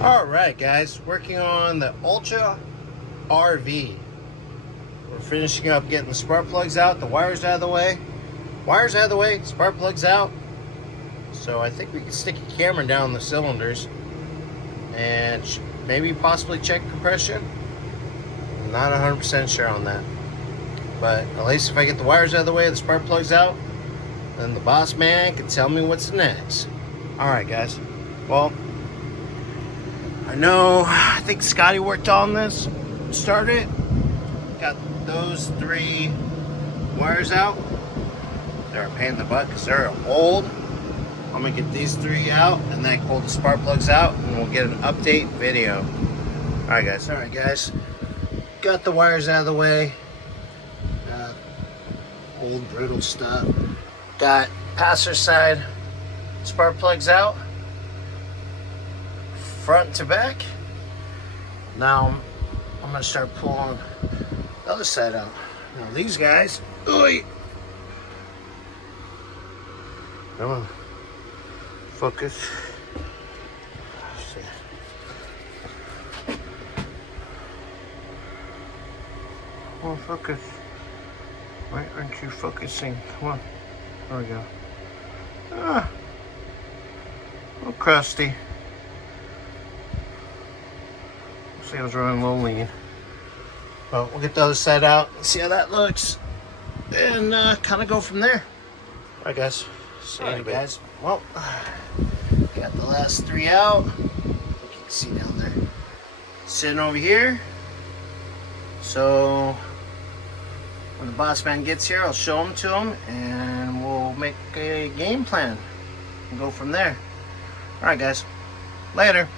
Alright guys, working on the Ultra RV. We're finishing up getting the spark plugs out, the wires out of the way. Wires out of the way, spark plugs out. So I think we can stick a camera down the cylinders and maybe possibly check compression. I'm not 100% sure on that. But at least if I get the wires out of the way, the spark plugs out, then the boss man can tell me what's next. Alright guys, well, I think Scotty worked on this, started it, got those 3 wires out. They're a pain in the butt because they're old. I'm gonna get these 3 out and then pull the spark plugs out and we'll get an update video. Alright guys, got the wires out of the way. Old brittle stuff. Got passenger side spark plugs out, front to back. Now I'm gonna start pulling the other side out. Now these guys, come on, focus. Come on, focus. Why aren't you focusing? Come on, there we go. A little crusty. See, I was running a little lean. Well, we'll get the other side out and see how that looks, and kind of go from there. All right, guys. See you in a bit. Guys. Well, got the last 3 out. You can see down there, sitting over here. So when the boss man gets here, I'll show him to him, and we'll make a game plan and go from there. All right, guys. Later.